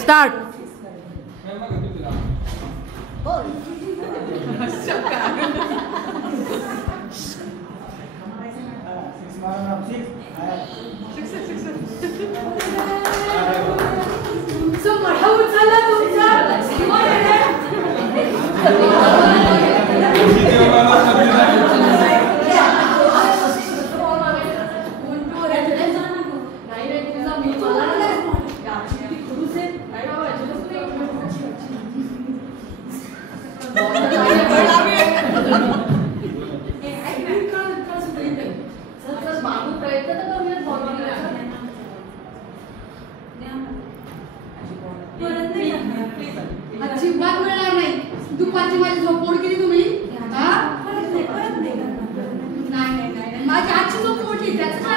Start. अजिबात मिळणार नाही. दुपारची माझी झोप मोड केली तुम्ही. नाही माझी आजची झोप मोडली. त्याचं काय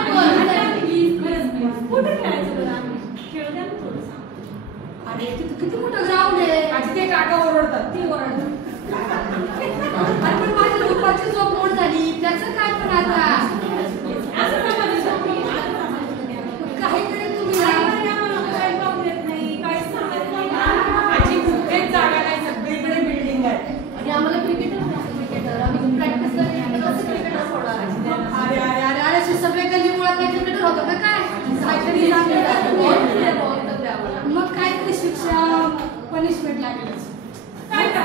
कुठे खेळायचं बरं खेळ द्या ना थोडंसं. अरे तिथं किती मोठं ग्राउंड आहे. आजी ते काका ओरडतात. ती ओरडतात. अरे पण माझी दुपारची झोप मोड झाली. त्याचं काय पण आता काही तरी तुम्ही आम्हाला क्रिकेटर आम्ही प्रॅक्टिस अरे सगळे गल्ली मुळात नाही क्रिकेटर होतं का काय मग काहीतरी शिक्षा पनिशमेंट लागेल. काय करा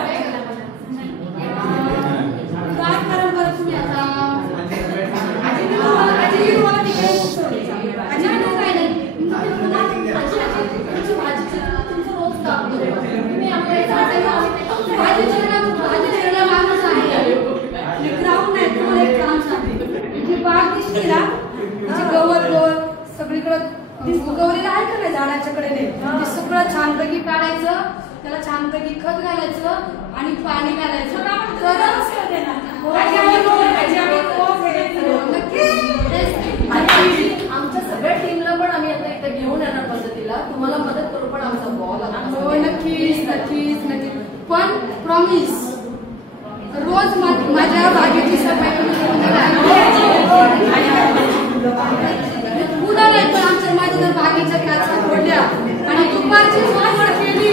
बरं तुम्ही आता गवरीला आहे का नाही झाडाच्या कडेने ते सगळं छानपैकी काढायचं. त्याला छानपैकी खत घालायचं आणि पाणी घालायचं. आमच्या सगळ्या टीमला पण आम्ही आता एकदा घेऊन येणार पद्धतीला तुम्हाला मदत करू. पण आमचा बॉल नक्कीच नक्कीच नक्कीच पण प्रॉमिस रोज माझ्या बागेची सफाई उद्या नाही पण आमच्या माझ्या जर बागेच्या काचा फोडल्या आणि दुपारची झोप केली